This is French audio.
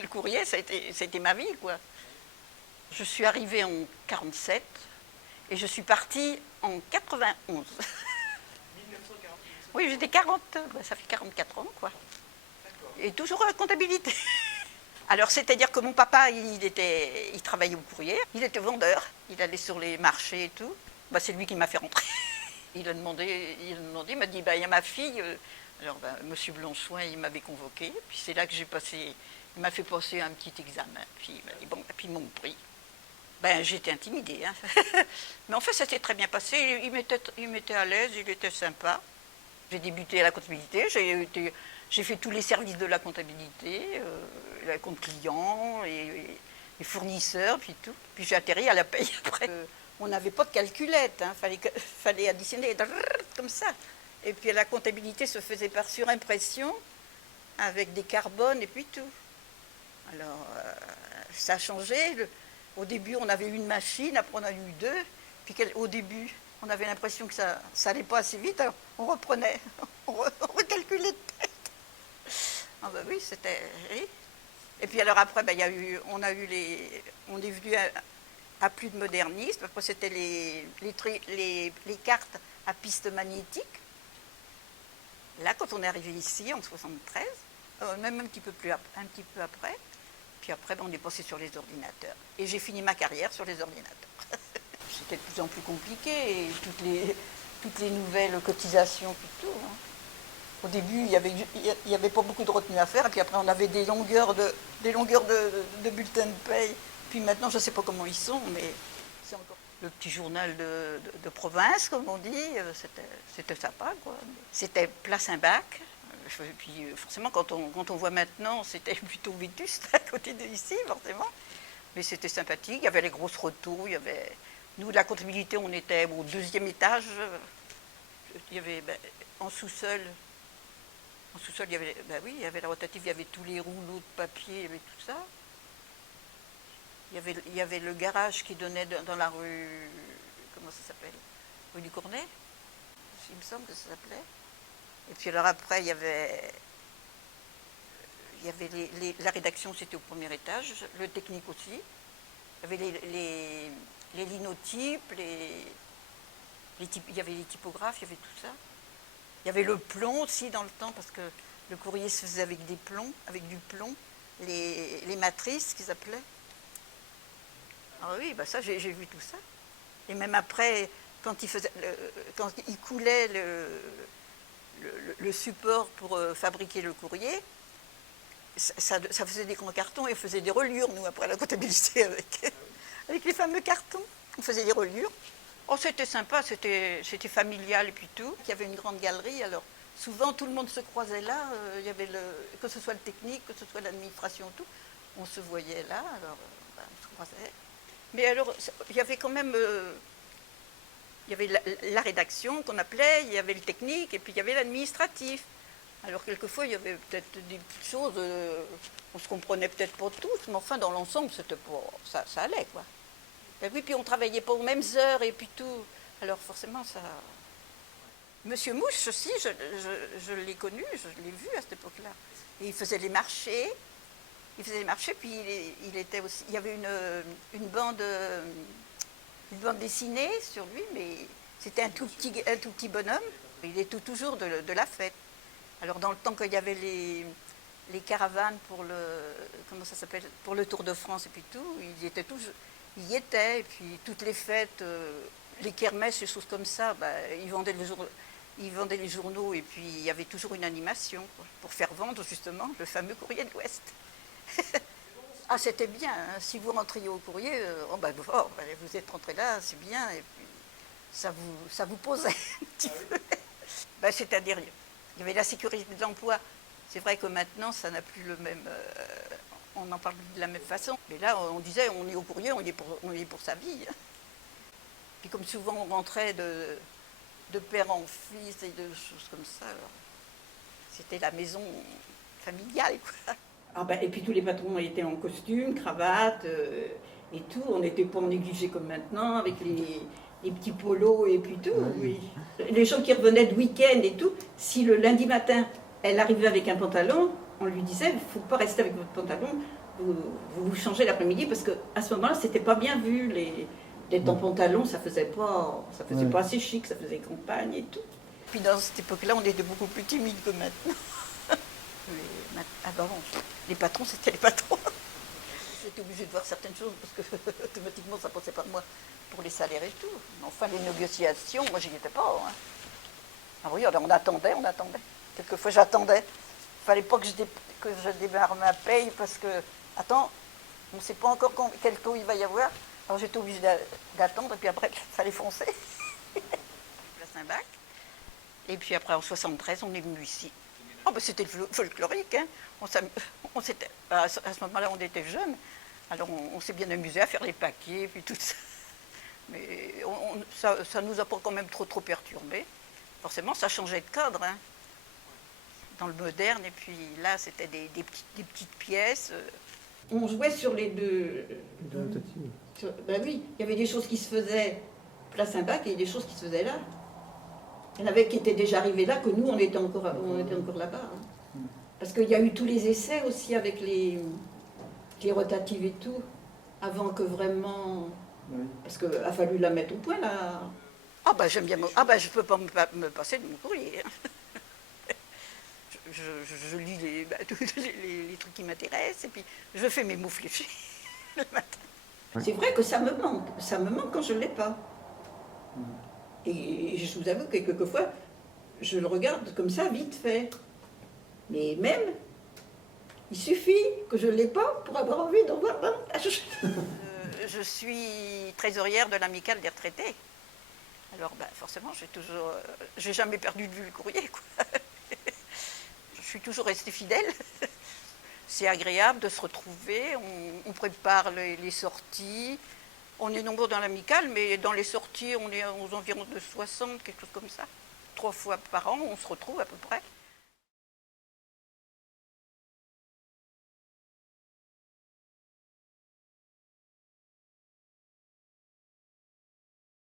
Le courrier, c'était ma vie, quoi. Je suis arrivée en 47 et je suis partie en 91. 1940. Oui, j'étais ça fait 44 ans, quoi. Et toujours à la comptabilité. Alors, c'est-à-dire que mon papa, il travaillait au courrier, il était vendeur, il allait sur les marchés et tout. Bah, c'est lui qui m'a fait rentrer. Il m'a dit, bah, il y a ma fille. Alors, bah, monsieur Blanchouin, il m'avait convoqué, puis c'est là que il m'a fait passer un petit examen, puis il m'a dit, bon, puis ils m'ont pris. Ben, j'étais intimidée, hein. Mais en fait, ça s'est très bien passé, il m'était à l'aise, il était sympa. J'ai débuté à la comptabilité, j'ai fait tous les services de la comptabilité, la compte client, les fournisseurs, puis tout. Puis j'ai atterri à la paye après. On n'avait pas de calculette, hein, fallait additionner comme ça. Et puis la comptabilité se faisait par surimpression, avec des carbones et puis tout. Alors, ça a changé. Au début, on avait une machine, après on a eu deux. Puis au début, on avait l'impression que ça n'allait pas assez vite, alors on reprenait, on recalculait de tête. Ah ben oui, c'était... Oui. Et puis alors après, ben, on est venu à plus de modernisme. Après, c'était les cartes à piste magnétique. Là, quand on est arrivé ici, en 73, même un petit peu après, puis après, ben, on est passé sur les ordinateurs. Et j'ai fini ma carrière sur les ordinateurs. C'était de plus en plus compliqué, et toutes les nouvelles cotisations, puis tout. Hein. Au début, il y avait pas beaucoup de retenues à faire, et puis après, on avait des longueurs de bulletins de paye. Puis maintenant, je ne sais pas comment ils sont, mais c'est encore le petit journal de province, comme on dit. C'était sympa, quoi. C'était place Saint-Bac. Puis forcément, quand on voit maintenant, c'était plutôt vétuste à côté d'ici, forcément. Mais c'était sympathique. Il y avait les grosses retours. Nous, de la comptabilité, on était au deuxième étage. Il y avait en sous-sol, il y avait, il y avait la rotative, il y avait tous les rouleaux de papier, il y avait tout ça. Il y avait le garage qui donnait dans la rue, comment ça s'appelle, rue du Cornet, il me semble que ça s'appelait. Et puis alors après, il y avait la rédaction, c'était au premier étage, le technique aussi. Il y avait les linotypes, il y avait les typographes, il y avait tout ça. Il y avait le plomb aussi dans le temps, parce que le courrier se faisait avec du plomb, les matrices qu'ils appelaient. Ah oui, bah ça, j'ai vu tout ça. Et même après, quand il coulait le support pour fabriquer le courrier, ça faisait des grands cartons et on faisait des reliures, nous, après la comptabilité, avec les fameux cartons. On faisait des reliures. Oh, c'était sympa, c'était familial et puis tout. Il y avait une grande galerie, alors souvent tout le monde se croisait là. Il y avait que ce soit le technique, que ce soit l'administration, tout. On se voyait là, alors on se croisait. Mais alors, il y avait quand même... il y avait la rédaction qu'on appelait, il y avait le technique, et puis il y avait l'administratif. Alors quelquefois, il y avait peut-être des choses, on se comprenait peut-être pas tous, mais enfin, dans l'ensemble, c'était pas, ça allait, quoi. Et oui, puis on travaillait pas aux mêmes heures, et puis tout. Alors forcément, ça... Monsieur Mouche aussi, je l'ai connu, je l'ai vu à cette époque-là. Et il faisait les marchés. Puis il y avait une bande dessinée sur lui, mais c'était un tout petit bonhomme. Il était toujours de la fête. Alors dans le temps qu'il y avait les caravanes pour pour le Tour de France et puis tout, il y était. Et puis toutes les fêtes, les kermesses, les choses comme ça, ils vendaient les journaux et puis il y avait toujours une animation, quoi, pour faire vendre justement le fameux courrier de l'Ouest. Ah, c'était bien, hein. Si vous rentriez au courrier, vous êtes rentré là, c'est bien, et puis ça vous posait un petit peu. C'est-à-dire, il y avait la sécurité de l'emploi. C'est vrai que maintenant, ça n'a plus le même... on n'en parle plus de la même façon. Mais là, on disait, on est au courrier, on est pour sa vie. Hein. Puis comme souvent, on rentrait de père en fils et de choses comme ça, alors, c'était la maison familiale, quoi. Et puis tous les patrons étaient en costume, cravate et tout. On n'était pas négligés comme maintenant, avec les petits polos et puis tout. Oui. Les gens qui revenaient de week-end et tout, si le lundi matin, elle arrivait avec un pantalon, on lui disait, il ne faut pas rester avec votre pantalon, vous changez l'après-midi parce qu'à ce moment-là, c'était pas bien vu. Les temps pantalons, ça faisait pas assez chic, ça faisait campagne et tout. Puis dans cette époque-là, on était beaucoup plus timide que maintenant. Avant, les patrons, c'était les patrons. J'étais obligée de voir certaines choses parce que automatiquement, ça passait par moi pour les salaires et tout. Mais enfin, les négociations, moi, j'y étais pas. Hein. Ah oui, alors on attendait. Quelquefois, j'attendais. Il fallait pas que je démarre ma paye parce que, attends, on ne sait pas encore quel taux il va y avoir. Alors j'étais obligée d'attendre et puis après, il fallait foncer. La Saint-Bac. Et puis après, en 73, on est venu ici. Oh, ben, c'était folklorique. Hein. À ce moment-là, on était jeunes. Alors on s'est bien amusé à faire les paquets, puis tout ça. Mais ça nous a pas quand même trop perturbés. Forcément, ça changeait de cadre. Hein. Dans le moderne, et puis là, c'était des petites pièces. On jouait sur les deux. Ben oui, il y avait des choses qui se faisaient place Saint-Bac et des choses qui se faisaient là. Il y en avait qui étaient déjà arrivés là, que nous, on était encore là-bas. Hein. Parce qu'il y a eu tous les essais aussi avec les rotatives et tout, avant que vraiment... Oui. Parce qu'il a fallu la mettre au point, là. Ah ben j'aime bien... Ah ben je ne peux pas me passer de mon courrier. Je lis les trucs qui m'intéressent, et puis je fais mes mots fléchés le matin. C'est vrai que ça me manque quand je ne l'ai pas. Et je vous avoue que quelquefois, je le regarde comme ça, vite fait. Mais même, il suffit que je ne l'ai pas pour avoir envie d'en voir davantage. Je suis trésorière de l'amicale des retraités. Alors ben, forcément, j'ai jamais perdu de vue le courrier, quoi. Je suis toujours restée fidèle. C'est agréable de se retrouver, on prépare les sorties. On est nombreux dans l'amicale, mais dans les sorties, on est aux environs de 60, quelque chose comme ça. 3 fois par an, on se retrouve à peu près.